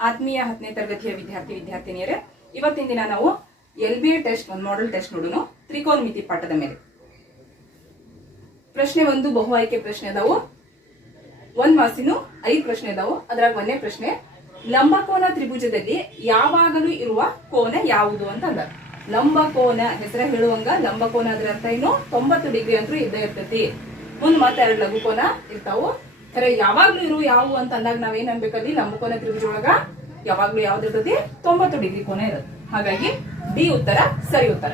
ಆತ್ಮೀಯ ಹತ್ತನೇ ತರಗತಿಯ ವಿದ್ಯಾರ್ಥಿ ವಿದ್ಯಾರ್ಥಿನಿಯರೇ, ಇವತ್ತಿನ ದಿನ ನಾವು ಎಲ್ ಬಿ ಎ ಟೆಸ್ಟ್, ಒಂದು ಮಾಡೆಲ್ ಟೆಸ್ಟ್ ನೋಡೋಣ, ತ್ರಿಕೋನಮಿತಿ ಪಾಠದ ಮೇಲೆ. ಪ್ರಶ್ನೆ ಒಂದು, ಬಹು ಆಯ್ಕೆ ಪ್ರಶ್ನೆ ಅದಾವು. ಒಂದ್ ಮಾಸಿನ ಐದು ಪ್ರಶ್ನೆ ಅದಾವು. ಅದ್ರಾಗ ಒಂದೇ ಪ್ರಶ್ನೆ, ಲಂಬಕೋನ ತ್ರಿಭುಜದಲ್ಲಿ ಯಾವಾಗಲೂ ಇರುವ ಕೋನ ಯಾವುದು ಅಂತ ಅಂದ. ಲಂಬಕೋನ, ಹೆಸರ ಹೇಳುವಂಗ, ಲಂಬಕೋನ ಅದ್ರ ಅರ್ಥ ಏನು? ತೊಂಬತ್ತು ಡಿಗ್ರಿ ಅಂತೂ ಇದ್ದೇ ಇರ್ತೈತಿ. ಮುಂದ್ ಮತ್ತೆ ಎರಡು ಲಘು ಕೋನ ಇರ್ತಾವು. ಖರೆ ಯಾವಾಗ್ಲೂ ಇರು ಯಾವುವು ಅಂತ ಅಂದಾಗ ನಾವೇನ್ ಅನ್ಬೇಕಲ್ಲಿ ಲಂಬಕೋನ ತ್ರಿಭುಜ ಒಳಗ ಯಾವಾಗ್ಲೂ ಯಾವ್ದು ಇರ್ತೈತಿ ತೊಂಬತ್ತು ಡಿಗ್ರಿ ಕೋನ ಇರುತ್ತೆ. ಹಾಗಾಗಿ ಡಿ ಉತ್ತರ, ಸರಿ ಉತ್ತರ.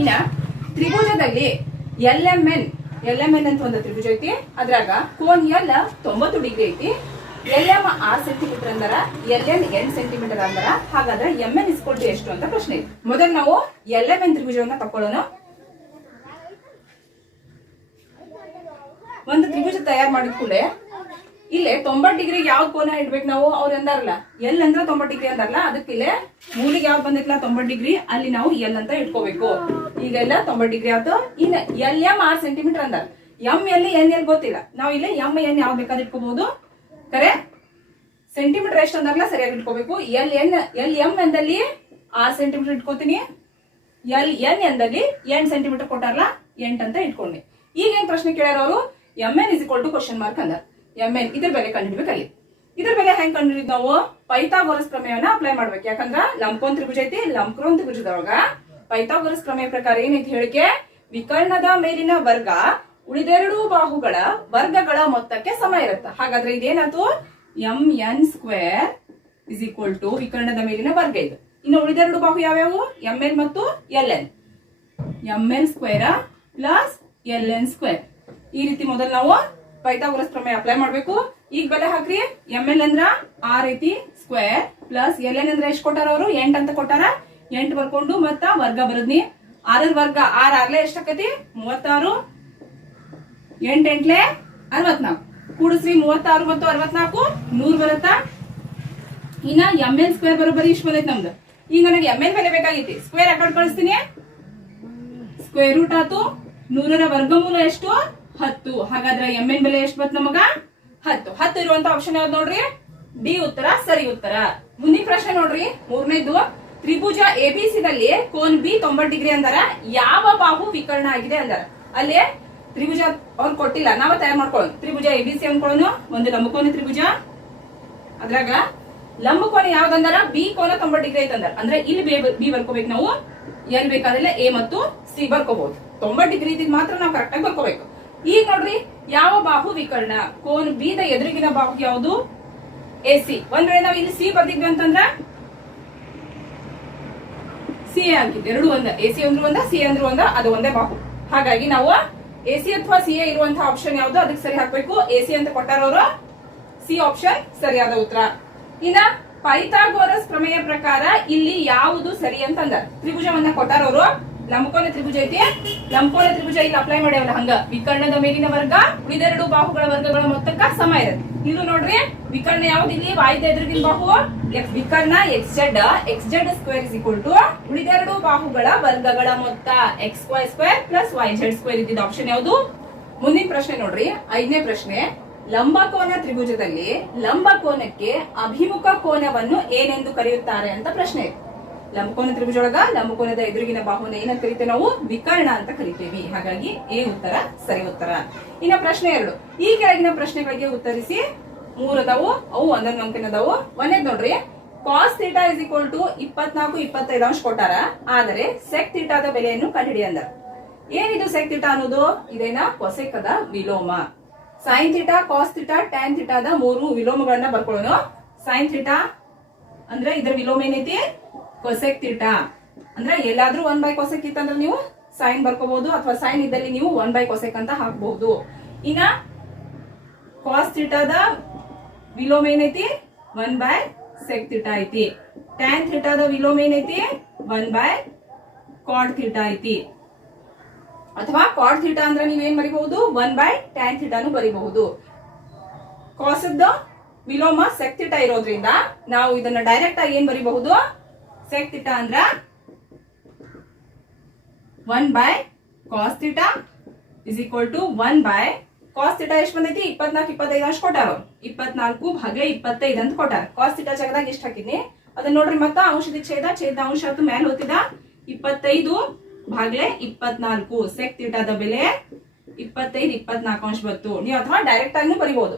ಇನ್ನ ತ್ರಿಭುಜದಲ್ಲಿ L M N, L M N ಅಂತ ಒಂದು ತ್ರಿಭುಜ ಐತಿ. ಅದ್ರಾಗ ಕೋನ್ ಎಲ್ ತೊಂಬತ್ತು ಡಿಗ್ರಿ ಐತಿ. ಎಲ್ ಎಂ ಆರ್ ಸೆಂಟಿಮೀಟರ್ ಅಂದರ, ಎಲ್ ಎನ್ ಎಂಟ್ ಸೆಂಟಿಮೀಟರ್ ಅಂದರ, ಹಾಗಾದ್ರೆ ಎಂ ಎನ್ ಇಸ್ಕೊಳ್ತೀವಿ ಎಷ್ಟು ಅಂತ ಪ್ರಶ್ನೆ ಐತಿ. ಮೊದಲು ನಾವು ಎಲ್ ಎಂ ಎನ್ ತ್ರಿಭುಜವನ್ನ ತಕೊಳ್ಳೋಣ ಒಂದು ತ್ರಿಭುಜ ತಯಾರು ಮಾಡಿದ ಕೂಡಲೇ ಇಲ್ಲೇ ತೊಂಬತ್ ಡಿಗ್ರಿ ಯಾವ ಕೋನ ಇಡ್ಬೇಕು ನಾವು? ಅವ್ರು ಎಂದಾರಲ್ಲ, ಎಲ್ ಅಂದ್ರೆ ತೊಂಬತ್ ಡಿಗ್ರಿ ಅಂದಾರಲ್ಲ, ಅದಕ್ಕೆ ಇಲ್ಲೇ ಮೂಲಿಗೆ ಯಾವ್ದು ಬಂದಿತ್ತಲ್ಲ ತೊಂಬತ್ ಡಿಗ್ರಿ, ಅಲ್ಲಿ ನಾವು ಎಲ್ ಅಂತ ಇಟ್ಕೋಬೇಕು. ಈಗ ಎಲ್ಲ ತೊಂಬತ್ ಡಿಗ್ರಿ ಆಯ್ತು. ಇನ್ನ ಎಲ್ ಎಂ ಆರ್ ಸೆಂಟಿಮೀಟರ್ ಅಂದಾರ. ಎಂ ಎಲ್, ಎನ್, ಎಲ್ ಗೊತ್ತಿಲ್ಲ. ನಾವು ಇಲ್ಲೇ ಎಂ ಎನ್ ಯಾವ್ ಬೇಕಾದ್ರೆ ಇಟ್ಕೋಬಹುದು ಕರೆ ಸೆಂಟಿಮೀಟರ್ ಎಷ್ಟು ಅಂದಾರಲ್ಲ, ಸರಿಯಾಗಿ ಇಟ್ಕೋಬೇಕು. ಎಲ್, ಎನ್, ಎಲ್ ಎಂ ಎಂದಲ್ಲಿ ಆರ್ ಸೆಂಟಿಮೀಟರ್ ಇಟ್ಕೋತೀನಿ. ಎಲ್, ಎನ್ ಎಂದಲ್ಲಿ ಎಂಟು ಸೆಂಟಿಮೀಟರ್ ಕೊಟ್ಟಾರಲ್ಲ, ಎಂಟ್ ಅಂತ ಇಟ್ಕೊಂಡೆ. ಈಗ ಏನ್ ಪ್ರಶ್ನೆ ಕೇಳ್ಯಾರ ಅವರು? M N is equal to question mark ಅಂದ. ಎಂ ಎನ್ ಇದ್ರ ಬೆಲೆ ಕಂಡುಹಿಡಬೇಕಲ್ಲಿ ಇದ್ರ ಬೆಲೆ ಹೆಂಗ್ ಕಂಡುಹಿಡಿದ್ ನಾವು? ಪೈಥಾಗೋರಸ್ ಪ್ರಮೇಯವನ್ನ ಅಪ್ಲೈ ಮಾಡ್ಬೇಕು. ಯಾಕಂದ್ರ ಲಂಕೋನ್ ತ್ರಿಭುಜ ಐತಿ, ಲಂಕ್ರೋನ್ ತ್ರಿಭುಜದೊಳಗ ಪೈಥಾಗೋರಸ್ ಪ್ರಮೇಯ ಪ್ರಕಾರ ಏನೈತಿ ಹೇಳಿಕೆ? ವಿಕರ್ಣದ ಮೇಲಿನ ವರ್ಗ ಉಳಿದೆರಡು ಬಾಹುಗಳ ವರ್ಗಗಳ ಮೊತ್ತಕ್ಕೆ ಸಮ ಇರುತ್ತೆ. ಹಾಗಾದ್ರೆ ಇದೇನಾಯ್ತು? M N square is equal to ವಿಕರ್ಣದ ಮೇಲಿನ ವರ್ಗ ಇದು. ಇನ್ನು ಉಳಿದೆರಡು ಬಾಹು ಯಾವ್ಯಾವು? ಎಂ ಎನ್ ಮತ್ತು L N M N square plus L N square ಈ ರೀತಿ ಮೊದಲು ನಾವು ಪೈಥಾಗೋರಸ್ ಪ್ರಮೇಯ ಅಪ್ಲೈ ಮಾಡಬೇಕು. ಈಗ ಬೆಲೆ ಹಾಕ್ರಿ. ಎಂ ಎಲ್ ಅಂದ್ರ ಆರ್ ಐತಿ ಸ್ಕ್ವೇರ್ ಪ್ಲಸ್ ಎಲ್ ಎನ್ ಅಂದ್ರೆ ಎಷ್ಟು ಕೊಟ್ಟಾರ ಅವರು? ಎಂಟ್ ಅಂತ ಕೊಟ್ಟಾರ. ಎಂಟ್ ಬರ್ಕೊಂಡು ಮತ್ತ ವರ್ಗ ಬರದ್ನಿ. ಆರರ್ ವರ್ಗ ಆರ್ ಆರ್ಲೆ ಎಷ್ಟಾಕತಿ ಮೂವತ್ತಾರು. ಎಂಟ್ ಎಂಟ್ಲೆ ಅರವತ್ನಾಲ್ಕು. ಕೂಡಿಸ್ರಿ ಮೂವತ್ತಾರು ಮತ್ತು ಅರವತ್ನಾಲ್ಕು, ನೂರ್ ಬರುತ್ತ? ಇನ್ನ ಎಂ ಎಲ್ ಸ್ಕ್ವೇರ್ ಬರೋಬ್ಬರಿ ಇಷ್ಟು ಬಂದೈತೆ ನಮ್ದು. ಈಗ ನನಗೆ ಎಂ ಎಲ್ ಬೆಲೆ ಬೇಕಾಗಿತ್ತು ಸ್ಕ್ವೇರ್ ಅಕೌಂಟ್ ಕಳಿಸ್ತೀನಿ. ಸ್ಕ್ವೇರ್ ರೂಟ್ ಆತು. ನೂರರ ವರ್ಗಮೂಲ ಎಷ್ಟು? ಹತ್ತು. ಹಾಗಾದ್ರೆ ಎಂ ಬೆಲೆ ಎಷ್ಟು ಬತ್ ನಮಗ? ಹತ್ತು. ಹತ್ತು ಇರುವಂತ ಆಪ್ಷನ್ ಯಾವ್ದು ನೋಡ್ರಿ? ಡಿ ಉತ್ತರ, ಸರಿ ಉತ್ತರ. ಮುಂದಿನ ಪ್ರಶ್ನೆ ನೋಡ್ರಿ. ಮೂರನೇದು, ತ್ರಿಭುಜ ಎಬಿಸಿ ದಲ್ಲಿ ಕೋನ್ ಬಿ ತೊಂಬತ್ ಡಿಗ್ರಿ ಅಂದಾರ. ಯಾವ ಬಾಹು ವಿಕರ್ಣ ಆಗಿದೆ ಅಂದಾರ? ಅಲ್ಲಿ ತ್ರಿಭುಜ ಅವ್ರು ಕೊಟ್ಟಿಲ್ಲ. ನಾವ ತಯಾರು ಮಾಡ್ಕೊಳ್ಳೋಣ ತ್ರಿಭುಜ ಎಬಿಸಿ ಅನ್ಕೊಳ್ಳೋಣ ಒಂದು ಲಂಬಕೋನ ತ್ರಿಭುಜ. ಅದ್ರಾಗ ಲಂಬಕೋನ ಯಾವ್ದಂದಾರ ಬಿ ಕೋನ ತೊಂಬತ್ ಡಿಗ್ರಿ ಐತಂದಾರ ಅಂದ್ರೆ. ಇಲ್ಲಿ ಬಿ ಬರ್ಕೋಬೇಕು ನಾವು. ಎಲ್ ಬೇಕಾದ್ರೆ ಎ ಮತ್ತು ಸಿ ಬರ್ಕೋಬಹುದು ತೊಂಬತ್ ಡಿಗ್ರಿ ಇದ್ದಿದ್ ಮಾತ್ರ ನಾವು ಕರೆಕ್ಟ್ ಆಗಿ ಬರ್ಕೋಬೇಕು. ಈಗ ನೋಡ್ರಿ, ಯಾವ ಬಾಹು ವಿಕರ್ಣ ಕೋನ್ ಬಿದ ಎದುರಿಗಿನ ಬಾಹು ಯಾವುದು? A, C. ಒಂದ್ ವೇಳೆ ನಾವು ಇಲ್ಲಿ ಸಿ ಬರ್ದಿದ್ವಿ ಅಂತಂದ್ರ? ಸಿ ಹಾಕಿದ್ದು ಎರಡು ಒಂದ. ಎ, ಸಿ ಅಂದ್ರು ಒಂದ, ಸಿ ಅಂದ್ರು ಒಂದ, ಅದು ಒಂದೇ ಬಾಹು. ಹಾಗಾಗಿ ನಾವು ಎ, ಸಿ ಅಥವಾ ಸಿ ಎ ಇರುವಂತಹ ಆಪ್ಷನ್ ಯಾವ್ದು? ಅದಕ್ಕೆ ಸರಿ ಹಾಕ್ಬೇಕು. ಎ, ಸಿ ಅಂತ ಕೊಟ್ಟಾರವರು ಸಿ ಆಪ್ಷನ್ ಸರಿಯಾದ ಉತ್ತರ. ಇನ್ನ ಪೈಥಾಗೋರಸ್ ಪ್ರಮೇಯ ಪ್ರಕಾರ ಇಲ್ಲಿ ಯಾವುದು ಸರಿ ಅಂತಂದ. ತ್ರಿಭುಜವನ್ನ ಕೊಟ್ಟಾರ ಅವರು? ಲಂಬಕೋನ ತ್ರಿಭುಜ ಐತಿ. ಲಂಬಕೋನ ತ್ರಿಭುಜ ಇಲ್ಲಿ ಅಪ್ಲೈ ಮಾಡ್ಯಾವಲ್ಲ ಹಂಗ. ವಿಕರ್ಣದ ಮೇಲಿನ ವರ್ಗ ಉಳಿದೆರಡು ಬಾಹುಗಳ ವರ್ಗಗಳ ಮೊತ್ತಕ್ಕ ಸಮ ಇರತ್ತೆ. ಇದು ನೋಡ್ರಿ, ವಿಕರ್ಣ ಯಾವ್ದು ಇಲ್ಲಿ? ವಾಯ್ದ ಎದುರಿಗಿನ ಬಾಹು. ವಿಕರ್ಣ X Z X Z square is equal to ಉಳಿದೆರಡು ಬಾಹುಗಳ ವರ್ಗಗಳ ಮೊತ್ತ. X Y square plus Y Z square ಇದ್ದಿದ್ದ ಆಪ್ಷನ್ ಯಾವುದು? ಮುಂದಿನ ಪ್ರಶ್ನೆ ನೋಡ್ರಿ, ಐದನೇ ಪ್ರಶ್ನೆ. ಲಂಬಕೋನ ತ್ರಿಭುಜದಲ್ಲಿ ಲಂಬಕೋನಕ್ಕೆ ಅಭಿಮುಖ ಕೋನವನ್ನು ಏನೆಂದು ಕರೆಯುತ್ತಾರೆ ಅಂತ ಪ್ರಶ್ನೆ. ಇದೆ ಲಂಬಕೋನ ತ್ರಿಭುಜೊಳಗ ಲಂಬಕೋನದ ಎದುರಿಗಿನ ಬಾಹುನ ಏನಂತ ಕರಿತೇವೆ ನಾವು? ವಿಕರ್ಣ ಅಂತ ಕರಿತೇವೆ. ಹಾಗಾಗಿ ಎ ಉತ್ತರ, ಸರಿ ಉತ್ತರ. ಇನ್ನ ಪ್ರಶ್ನೆ ಎರಡು. ಈ ಕೆಳಗಿನ ಪ್ರಶ್ನೆಗಳಿಗೆ ಉತ್ತರಿಸಿ. ಮೂರದವು ಅದಾವು ಅವು ಒಂದೊಂದು ಅಂಕನ ಅದಾವು ಒಂದೇದ್ ನೋಡ್ರಿ. Cos theta is equal to ಇಪ್ಪತ್ನಾಲ್ಕು, ಇಪ್ಪತ್ತೈದು ಅಂಶ ಕೊಟ್ಟಾರ. ಆದರೆ ಸೆಕ್ ಥೀಟಾದ ಬೆಲೆಯನ್ನು ಕಂಡುಹಿಡಿ ಅಂದ. ಏನಿದು ಸೆಕ್ ಥೀಟಾ ಅನ್ನೋದು? ಇದೇನ ಕೊಸೆಕದ ವಿಲೋಮ. Sine theta cos theta tan ಥೀಟಾದ ಮೂರು ವಿಲೋಮಗಳನ್ನ ಬರ್ಕೊಳ್ಳೋಣ. ಸೈನ್ ಥೀಟಾ ಅಂದ್ರೆ ಇದರ ವಿಲೋಮ ಏನೈತಿ? ಕೊಸೆಕ್ ತೀಟಾ ಅಂದ್ರೆ ಎಲ್ಲಾದ್ರೂ ಒನ್ ಬೈ ಕೊಸೆಕ್ ಇತ್ತಂದ್ರೆ ನೀವು ಸೈನ್ ಬರ್ಕೋಬಹುದು ಅಥವಾ ಸೈನ್ ಇದ್ದಲ್ಲಿ ನೀವು ಒನ್ ಬೈ ಕೊಸೆಕ್ ಅಂತ ಹಾಕಬಹುದು ಇನ್ನ ಕಾಸ್ ಥೀಟಾದ ವಿಲೋಮ ಏನೈತಿ? ಒನ್ ಬೈ ಸೆಕ್ ಥೀಟಾ ಐತಿ. ಟ್ಯಾನ್ ಥೀಟಾದ ವಿಲೋಮ ಏನೈತಿ? ಒನ್ ಬೈ ಕಾಡ್ ಥೀಟಾ ಐತಿ. ಅಥವಾ ಕಾಡ್ ಥೀಟಾ ಅಂದ್ರೆ ನೀವೇನ್ ಬರಿಬಹುದು? ಒನ್ ಬೈ ಟ್ಯಾನ್ ಥೀಟಾನು ಬರಿಬಹುದು. ಕಾಸದ್ದು ವಿಲೋಮ ಸೆಕ್ ಥೀಟಾ ಇರೋದ್ರಿಂದ ನಾವು ಇದನ್ನ ಡೈರೆಕ್ಟ್ ಆಗಿ ಏನ್ ಬರಿಬಹುದು? ಸೆಕ್ ಥೀಟಾ ಅಂದ್ರ one by cos theta is equal to one by cos theta ಎಷ್ಟು ಬಂದೈತಿ? ಇಪ್ಪತ್ನಾಲ್ಕು, ಇಪ್ಪತ್ತೈದು ಅಷ್ಟು ಕೊಟ್ಟಾರ ಅವ್ರು ಇಪ್ಪತ್ನಾಲ್ಕು ಭಾಗ್ಲೆ ಇಪ್ಪತ್ತೈದು ಅಂತ ಕೊಟ್ಟಾರ. ಕಾಸ್ ಥೀಟಾ ಜಾಗದಾಗ ಎಷ್ಟು ಹಾಕಿದ್ನಿ? ಅದನ್ನ ನೋಡ್ರಿ ಮತ್ತ ಅಂಶದ ಛೇದ ಛೇದ ಅಂಶ ಆತು ಮೇಲೆ ಹೋತಿದ ಇಪ್ಪತ್ತೈದು ಭಾಗ್ಲೆ ಇಪ್ಪತ್ನಾಲ್ಕು ಸೆಕ್ ಥೀಟಾದ ಬೆಲೆ ಇಪ್ಪತ್ತೈದು, ಇಪ್ಪತ್ನಾಲ್ಕು ಅಂಶ ಬಂತು. ನೀವು ಅಥವಾ ಡೈರೆಕ್ಟ್ ಆಗಿ ಬರಿಬಹುದು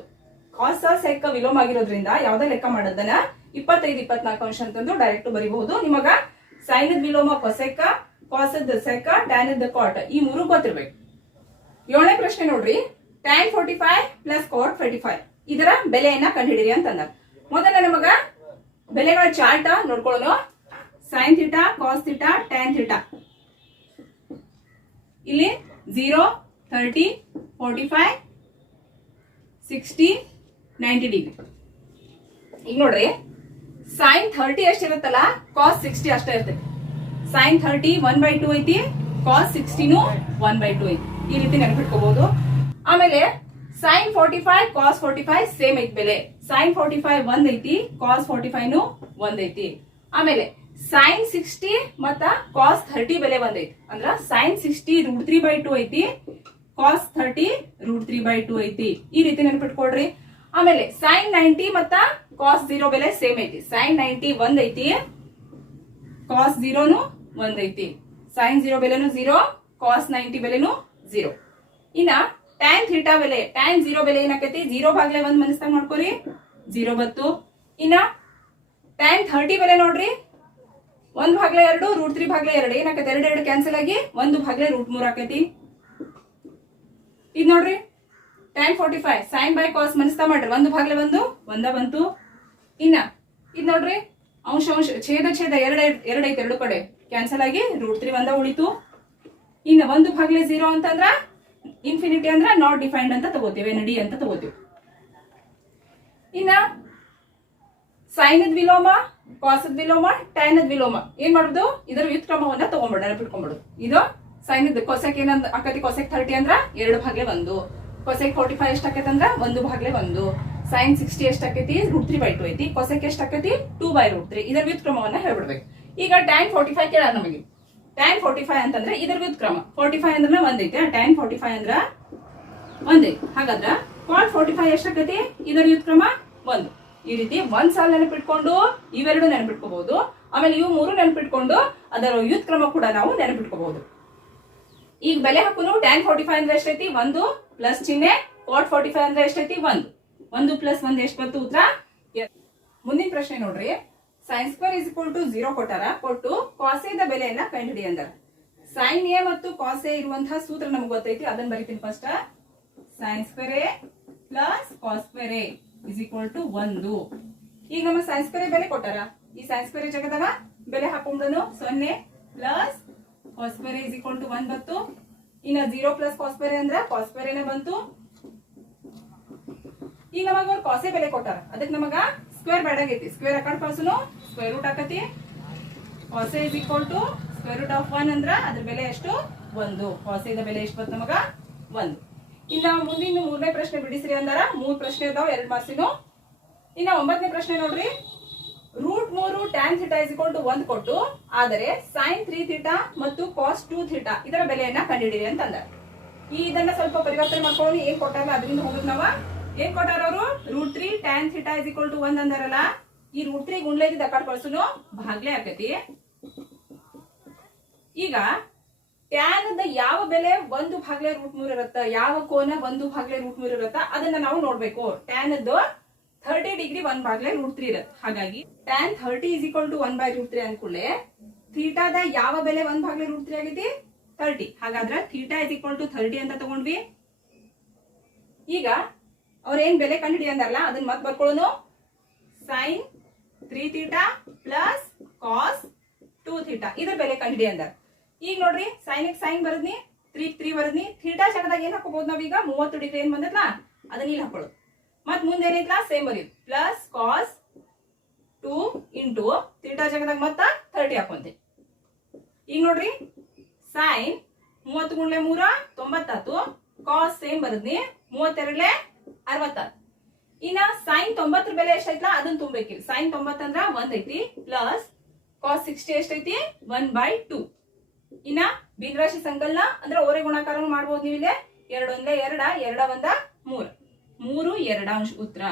ಕಾಸ ಸೆಕ್ ವಿಲೋಮ ಆಗಿರೋದ್ರಿಂದ ಯಾವ್ದೇ ಲೆಕ್ಕ ಮಾಡೋದನ್ನ ಇಪ್ಪತ್ತೈದು, ಇಪ್ಪತ್ನಾಲ್ಕು ಅಂಶ ಅಂತಂದು ಡೈರೆಕ್ಟ್ ಬರಿಬಹುದು. ನಿಮಗ ಸೈನದ ವಿಲೋಮ, ಕೊಸೆಕ, ಕಾಸದ ಸೆಕ ಡ್ಯಾನದ ಕಾಟ್ ಈ ಮೂರು ಗೊತ್ತಿರ್ಬೇಕು. ಏಳನೇ ಪ್ರಶ್ನೆ ನೋಡ್ರಿ. Tan forty five plus cot forty five ಇದರ ಬೆಲೆಯನ್ನ ಕಂಡುಹಿಡಿರಿ ಅಂತಂದ. ಮೊದಲ ನಮಗ ಬೆಲೆಗಳ ಚಾರ್ಟ್ ನೋಡ್ಕೊಳ್ಳೋಣ sine theta cos theta tan theta ಇಲ್ಲಿ zero thirty forty five sixty ninety degree ಈಗ ನೋಡ್ರಿ. ಸೈನ್ ಥರ್ಟಿ ಎಷ್ಟಿರುತ್ತಲ್ಲ ಕಾಸ್ ಸಿಕ್ಸ್ಟಿ ಅಷ್ಟೇ ಇರ್ತೈತಿ. Sine thirty one by two ಐತಿ. ಕಾಸ್ ಸಿಕ್ಸ್ಟಿನೂ ಒನ್ ಬೈ ಟೂ ಐತಿ. ಈ ರೀತಿ ನೆನಪಿಟ್ಕೋಬಹುದು ಆಮೇಲೆ sine forty five cos forty five same ಐತಿ ಬೆಲೆ. ಸೈನ್ ಫೋರ್ಟಿ ಫೈವ್ ಒಂದ್ ಐತಿ ಕಾಸ್ ಫೋರ್ಟಿ ಫೈವ್ ಒಂದ್ ಐತಿ. ಆಮೇಲೆ ಸೈನ್ ಸಿಕ್ಸ್ಟಿ ಮತ್ತ ಕಾಸ್ ಥರ್ಟಿ ಬೆಲೆ ಒಂದೈತಿ ಅಂದ್ರ sine sixty root three by two ಐತಿ cos thirty root three by two ಐತಿ. ಈ ರೀತಿ ನೆನ್ಪಿಟ್ಕೊಡ್ರಿ ಆಮೇಲೆ ಸೈನ್ ನೈಂಟಿ ಮತ್ತ ಕಾಸ್ ಜೀರೋ ಬೆಲೆ ಸೇಮ್ ಐತಿ. ಸೈನ್ ನೈಂಟಿ ಒಂದ್ ಐತಿ ಕಾಸ್ ಜೀರೋನು ಒಂದ್ ಐತಿ. ಸೈನ್ ಜೀರೋ ಬೆಲೆನು ಜೀರೋ ಕಾಸ್ ನೈಂಟಿ ಬೆಲೆನು ಜೀರೋ ಇನ್ನ ಟ್ಯಾನ್ ಥೀಟಾ ಬೆಲೆ ಟ್ಯಾನ್ ಜೀರೋ ಬೆಲೆ ಏನಾಕೈತಿ? ಜೀರೋ ಭಾಗ್ಲೆ ಒಂದ್ ಮನಸ್ಸಾಗ ಮಾಡ್ಕೋರಿ ಜೀರೋ ಬತ್ತು. ಇನ್ನ ಟ್ಯಾನ್ ಥರ್ಟಿ ಬೆಲೆ ನೋಡ್ರಿ, ಒಂದ್ ಭಾಗ್ಲೆ ಎರಡು ರೂಟ್ ತ್ರೀ ಭಾಗ್ಲೆ ಎರಡು. ಏನಾಕೈತಿ? ಎರಡು ಎರಡು ಕ್ಯಾನ್ಸಲ್ ಆಗಿ ಒಂದು ಭಾಗ್ಲೆ ರೂಟ್ ಮೂರ್ ಆಕೈತಿ. ಇದ್ ನೋಡ್ರಿ tan forty five sine by cos ಮನಸ್ತಾ ಮಾಡ್ರಿ. ಒಂದು ಭಾಗಲೇ ಬಂದು, ಒಂದ ಬಂತು. ಇನ್ನ, ಇದು ನೋಡ್ರಿ, ಅಂಶ ಅಂಶ, ಛೇದ ಛೇದ ಎರಡು ಎರಡೈತೆ ಎರಡು ಕಡೆ. ಕ್ಯಾನ್ಸಲ್ ಆಗಿ ರೂಟ್ ತ್ರೀ ಒಂದ ಉಳಿತು. ಇನ್ನ ಒಂದು ಭಾಗಲೇ ಝೀರೋ ಅಂತಂದ್ರ ಇನ್ಫಿನಿಟಿ ಅಂದ್ರ ನಾಟ್ ಡಿಫೈನ್ಡ್ ಅಂತ ತಗೋತೀವಿ ನಡಿ ಅಂತ ತಗೋತೀವಿ. ಇನ್ನ ಸೈನದ್ ವಿಲೋಮ ಕಾಸದ್ ವಿಲೋಮ ಟೈನದ್ ವಿಲೋಮ. ಏನ್ ಮಾಡುದು? ಇದರ ವ್ಯುತ್ಕ್ರಮವನ್ನ ತಗೊಂಡ್ಬಿಡೋಣ ನೆನಪಿಟ್ಕೊಂಡ್ಬಿಡು. ಇದು ಸೈನದ್ ಕೊಸೆಕ್ ಏನಂದ್ ಆಕತಿ ಕೊಸೆಕ್ ಥರ್ಟಿ ಅಂದ್ರ ಎರಡು ಭಾಗ್ಲೆ ಒಂದು. ಕೊಸೆಕ್ ಫೋರ್ಟಿ ಫೈವ್ ಎಷ್ಟ್ ಅಂದ್ರೆ ಒಂದು ಭಾಗ್ಲೆ ಒಂದು. ಸೈನ್ ಸಿಕ್ಸ್ಟಿ ಎಷ್ಟ್ ಆಕೈತಿ ರೂಟ್ ತ್ರೀ ಬೈ ಟು ಐತಿ. ಕೊಸೆಕ್ ಎಷ್ಟ್ ಆಕೈತಿ ಟೂ ಬೈ ರೂಟ್ ತ್ರೀ ಇದರ ವ್ಯುತ್ಕ್ರಮವನ್ನ ಹೇಳ್ಬಿಡ್ಬೇಕು. ಈಗ ಟ್ಯಾನ್ ಫೋರ್ಟಿ ಫೈವ್ ಕೇಳ ನಮಗೆ. ಟ್ಯಾನ್ ಫೋರ್ಟಿ ಫೈವ್ ಅಂತಂದ್ರೆ ಇದರ ವ್ಯುತ್ಕ್ರಮ ಫೋರ್ಟಿ ಫೈವ್ ಅಂದ್ರೆ ಒಂದೈತೆ. ಟ್ಯಾನ್ ಫೋರ್ಟಿ ಫೈವ್ ಅಂದ್ರ ಒಂದೈತಿ. ಹಾಗಾದ್ರೆ ಕಾಟ್ ಫೋರ್ಟಿ ಫೈವ್ ಎಷ್ಟಾಕೈತಿ ಇದರ ವ್ಯುತ್ಕ್ರಮ ಒಂದು. ಈ ರೀತಿ ಒಂದ್ ಸಾಲ ನೆನಪಿಟ್ಕೊಂಡು ಇವೆರಡು ನೆನಪಿಟ್ಕೋಬಹುದು ಆಮೇಲೆ ಇವು ಮೂರು ನೆನಪಿಟ್ಕೊಂಡು ಅದರ ವ್ಯುತ್ಕ್ರಮ ಕೂಡ ನಾವು ನೆನಪಿಟ್ಕೋಬಹುದು ಈಗ ಬೆಲೆ ಹಾಕುನು ಟ್ಯಾನ್ ಫೋರ್ಟಿ ಫೈವ್ ಅಂದ್ರೆ ಎಷ್ಟೈತಿ? ಒಂದು. ಪ್ಲಸ್ ಚಿಹ್ನೆ, ಕಾಟ್ ಫೋರ್ಟಿ ಫೈವ್ ಅಂದ್ರೆ ಎಷ್ಟೈತಿ? ಒಂದು. ಒಂದು ಪ್ಲಸ್ ಒಂದ್ ಎಷ್ಟು ಬಂತು? ಉತ್ತರ? ಮುಂದಿನ ಪ್ರಶ್ನೆ ನೋಡ್ರಿ. Sine square is equal to zero ಕೊಟ್ಟಾರ? ಕೊಟ್ಟು ಕಾಸೆದ ಬೆಲೆಯನ್ನ ಕಂಡುಹಿಡಿ ಅಂದಾರ. ಸೈನ್ ಎ ಮತ್ತು ಕಾಸೆ ಇರುವಂತಹ ಸೂತ್ರ ನಮ್ಗೆ ಗೊತ್ತೈತಿ ಅದನ್ನ ಬರಿತೀನಿ first sine square A plus cos square A is equal to ಒಂದು. ಈಗ ನಮ್ಮ ಸೈನ್ಸ್ ಸ್ಕ್ವೇರ್ ಬೆಲೆ ಕೊಟ್ಟಾರ? ಈ ಸೈನ್ಸ್ ಸ್ಕ್ವೇರ್ ಜಗದಾಗ ಬೆಲೆ ಹಾಕೊಂಡ್ರು ಸೊನ್ನೆ plus cos square is equal to one ಬಂತು. ಇನ್ನ ಜೀರೋ ಪ್ಲಸ್ ಕಾಸ್ ಸ್ಕ್ವೇರ್ ಅಂದ್ರೆ ಕಾಸ್ ಸ್ಕ್ವೇರ್ ಬಂತು? ಈಗ ನಮಗ ಅವ್ರು ಕಾಸೆ ಬೆಲೆ ಕೊಟ್ಟಾರ. ಅದಕ್ಕೆ ನಮಗ ಸ್ಕ್ವೇರ್ ಬೇಡಾಗೈತಿ ಸ್ಕ್ವೇರ್ ಅಕೌಂಟ್ ಕಳ್ಸುನು ಸ್ಕ್ವೇರ್ ರೂಟ್ ಹಾಕತಿ. ಕಾಸೆ is equal to square root of one ಅಂದ್ರ ಅದ್ರ ಬೆಲೆ ಎಷ್ಟು? ಒಂದು. ಕಾಸೆದ ಬೆಲೆ ಎಷ್ಟು ಬಂತು ನಮಗ? ಒಂದು. ಇನ್ನ ಮುಂದಿನ ಮೂರನೇ ಪ್ರಶ್ನೆ ಬಿಡಿಸ್ರಿ ಅಂದಾರ. ಮೂರ್ ಪ್ರಶ್ನೆ ಅದಾವ, ಎರಡ್ ಮಾರ್ಸಿನು. ಇನ್ನ ಒಂಬತ್ತನೇ ಪ್ರಶ್ನೆ ನೋಡ್ರಿ. ಮೂರು tan theta is equal to ಒಂದ್ ಕೊಟ್ಟು, ಆದರೆ ಸೈನ್ ತ್ರೀ ಥೀಟಾ ಮತ್ತು ಕಾಸ್ ಟೂ ಥೀಟಾ ಇದರ ಬೆಲೆಯನ್ನ ಕಂಡುಹಿಡಿರಿ ಅಂತ ಅಂದಾರ ಈ ಇದನ್ನ ಸ್ವಲ್ಪ ಪರಿವರ್ತನೆ ಮಾಡ್ಕೊಂಡು ಏನ್ ಕೊಟ್ಟಾರ ಅದರಿಂದ ಹೋಗುದ್ ನಾವ. ಏನ್ ಕೊಟ್ಟಾರ ಅವರು? Root three tan theta is equal to ಒಂದ್ ಅಂದಾರಲ್ಲ. ಈ ರೂಟ್ ತ್ರೀ ಗುಂಡ್ಲೆ ದಕ್ಕಾಡ್ ಕಳ್ಸುನು ಭಾಗ್ಲೆ ಆಕೈತಿ. ಈಗ ಟ್ಯಾನ್ ಯಾವ ಬೆಲೆ ಒಂದು ಭಾಗ್ಲೆ ರೂಟ್ ಮೂರ್ ಇರುತ್ತ? ಯಾವ ಕೋನ ಒಂದು ಭಾಗ್ಲೆ ರೂಟ್ ಮೂರ್ ಇರುತ್ತ? ಅದನ್ನ ನಾವು ನೋಡ್ಬೇಕು. ಟ್ಯಾನ್ ಥರ್ಟಿ ಡಿಗ್ರಿ ಒನ್ ಬಾಗ್ಲೆ ರೂಟ್ ತ್ರೀ ಇರುತ್ತೆ. ಹಾಗಾಗಿ tan thirty is equal to one by root three ಅನ್ಕೊಳ್ಳೆ ಥೀಟಾದ ಯಾವ ಬೆಲೆ ಒಂದ್ ಬಾಗ್ಲೆ ರೂಟ್ ತ್ರೀ ಆಗೈತಿ? ಥರ್ಟಿ ಹಾಗಾದ್ರೆ theta is equal to thirty ಅಂತ ತಗೊಂಡ್ವಿ. ಈಗ ಅವ್ರ ಏನ್ ಬೆಲೆ ಕಂಡುಹಿಡಿ ಅಂದಾರಲ್ಲ ಅದನ್ನ ಮತ್ ಬರ್ಕೊಳ್ಳೋನು sine three theta plus cos two theta ಇದ್ರ ಬೆಲೆ ಕಂಡುಹಿಡಿ ಅಂದಾರ. ಈಗ ನೋಡ್ರಿ ಸೈನಿಕ್ ಸೈನ್ ಬರದ್ನಿ ತ್ರೀ ತ್ರೀ ಬರದ್ನಿ ಥೀಟಾ ಜಾಗದಾಗ ಏನ್ ಹಾಕೋಬಹುದು ನಾವೀಗ? ಮೂವತ್ತು ಡಿಗ್ರಿ ಏನ್ ಬಂದತ್ಲಾ ಅದನ್ನ ಇಲ್ಲಿ ಹಾಕೊಳ್ಳೋದು. ಮತ್ ಮುಂದೆ ಏನೈತ್ಲಾ same ಬರೀದು plus cos two into theta ಜಾಗದಾಗ ಮತ್ತ ತರ್ಟಿ ಹಾಕೊಂತೆ ಈಗ ನೋಡ್ರಿ ಸೈನ್ ಮೂವತ್ತು ಗುಂಡ್ಲೆ ಮೂರ, ತೊಂಬತ್ತಾತು. ಕಾಸ್ ಸೇಮ್ ಬರದ್ನಿ, ಮೂವತ್ತೆರಡ್ಲೆ ಅರವತ್ತಾತು. ಇನ್ನ ಸೈನ್ ತೊಂಬತ್ತರ ಬೆಲೆ ಎಷ್ಟೈತ್ಲಾ? ಅದನ್ನ ತುಂಬಬೇಕಿ ಸೈನ್ ತೊಂಬತ್ತಂದ್ರ ಒಂದ್ ಐತಿ ಪ್ಲಸ್ ಕಾಸ್ ಸಿಕ್ಸ್ಟಿ ಎಷ್ಟೈತಿ? ಒನ್ ಬೈ ಟೂ ಇನ್ನ ಭಿನ್ನರಾಶಿ ಸಂಕಲನ ಅಂದ್ರೆ ಓರೆ ಗುಣಾಕಾರ ಮಾಡ್ಬೋದು ನೀವು ಇಲ್ಲೇ ಎರಡೊಂದ್ಲೆ ಎರಡ ಎರಡ ಒಂದ ಮೂರ್. ಮೂರು ಎರಡಾಂಶ ಉತ್ತರ.